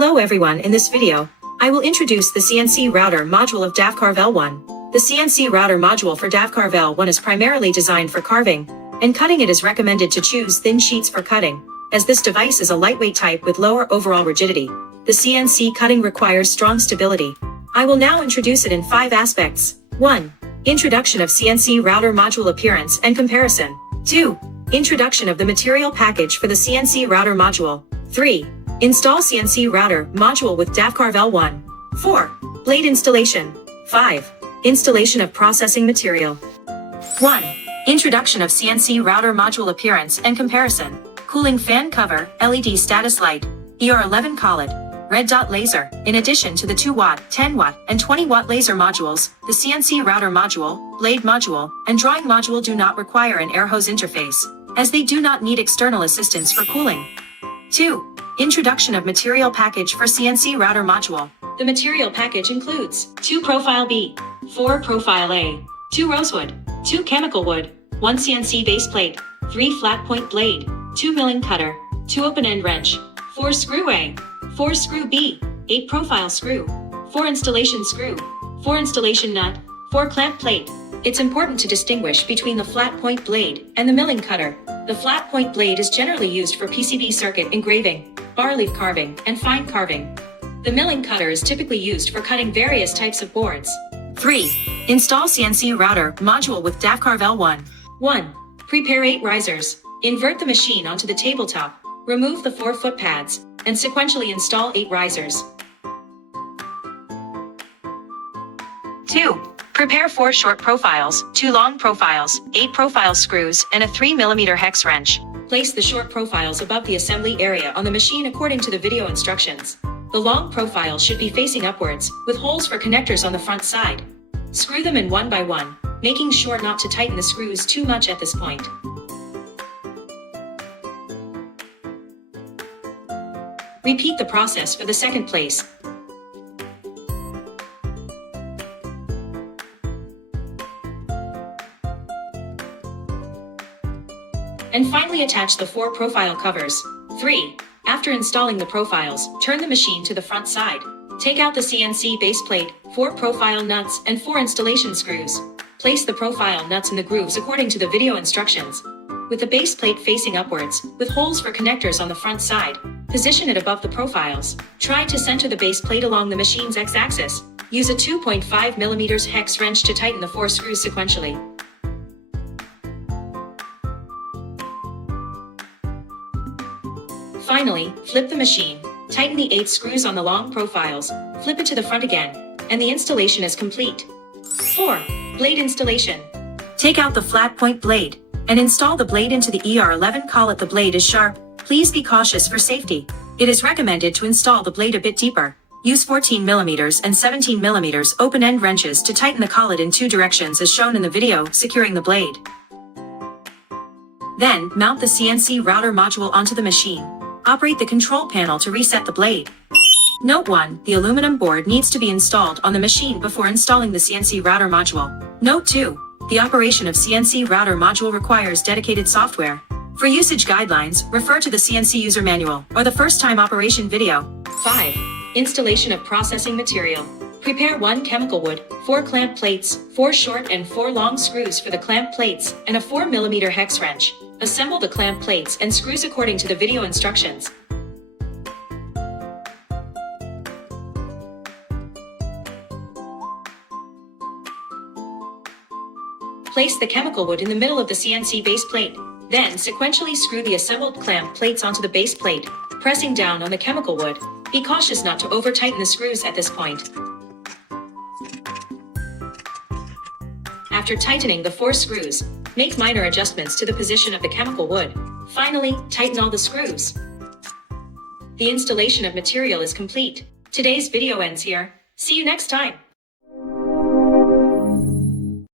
Hello everyone, in this video, I will introduce the CNC Router Module of DAV L1. The CNC Router Module for DAV L1 is primarily designed for carving, and cutting. It is recommended to choose thin sheets for cutting, as this device is a lightweight type with lower overall rigidity. The CNC cutting requires strong stability. I will now introduce it in 5 aspects. 1. Introduction of CNC Router Module appearance and comparison. 2. Introduction of the material package for the CNC Router Module. 3. Install CNC Router Module with DAV L1. 4. Blade installation. 5. Installation of processing material. 1. Introduction of CNC Router Module appearance and comparison. Cooling fan cover, LED status light, ER11 collet, red dot laser. In addition to the 2-watt, 10-watt, and 20-watt laser modules, the CNC Router Module, Blade Module, and Drawing Module do not require an air hose interface, as they do not need external assistance for cooling. 2. Introduction of material package for CNC Router Module. The material package includes 2 Profile B, 4 Profile A, 2 rosewood, 2 chemical wood, 1 CNC base plate, 3 flat point blade, 2 milling cutter, 2 open-end wrench, 4 screw A, 4 screw B, 8 profile screw, 4 installation screw, 4 installation nut, 4 clamp plate. It's important to distinguish between the flat point blade and the milling cutter. The flat point blade is generally used for PCB circuit engraving, bar leaf carving, and fine carving. The milling cutter is typically used for cutting various types of boards. 3. Install CNC Router Module with DAV L1. 1. Prepare 8 risers. Invert the machine onto the tabletop, remove the 4 foot pads, and sequentially install 8 risers. 2. Prepare 4 short profiles, 2 long profiles, 8 profile screws, and a 3 mm hex wrench. Place the short profiles above the assembly area on the machine according to the video instructions. The long profiles should be facing upwards, with holes for connectors on the front side. Screw them in one by one, making sure not to tighten the screws too much at this point. Repeat the process for the second place. And finally attach the 4 profile covers. 3. After installing the profiles, turn the machine to the front side. Take out the CNC base plate, 4 profile nuts, and 4 installation screws. Place the profile nuts in the grooves according to the video instructions. With the base plate facing upwards, with holes for connectors on the front side, position it above the profiles. Try to center the base plate along the machine's x-axis. Use a 2.5 mm hex wrench to tighten the 4 screws sequentially. Finally, flip the machine. Tighten the 8 screws on the long profiles, flip it to the front again, and the installation is complete. 4. Blade installation. Take out the flat point blade, and install the blade into the ER11 collet. The blade is sharp. Please be cautious for safety. It is recommended to install the blade a bit deeper. Use 14 mm and 17 mm open-end wrenches to tighten the collet in 2 directions as shown in the video, securing the blade. Then, mount the CNC Router Module onto the machine. Operate the control panel to reset the blade. Note 1. The aluminum board needs to be installed on the machine before installing the CNC Router Module. Note 2. The operation of CNC Router Module requires dedicated software. For usage guidelines, refer to the CNC user manual or the first-time operation video. 5. Installation of processing material. Prepare 1 chemical wood, 4 clamp plates, 4 short and 4 long screws for the clamp plates, and a 4 mm hex wrench. Assemble the clamp plates and screws according to the video instructions. Place the chemical wood in the middle of the CNC base plate. Then sequentially screw the assembled clamp plates onto the base plate, pressing down on the chemical wood. Be cautious not to over-tighten the screws at this point. After tightening the 4 screws, make minor adjustments to the position of the chemical wood. Finally, tighten all the screws. The installation of material is complete. Today's video ends here. See you next time.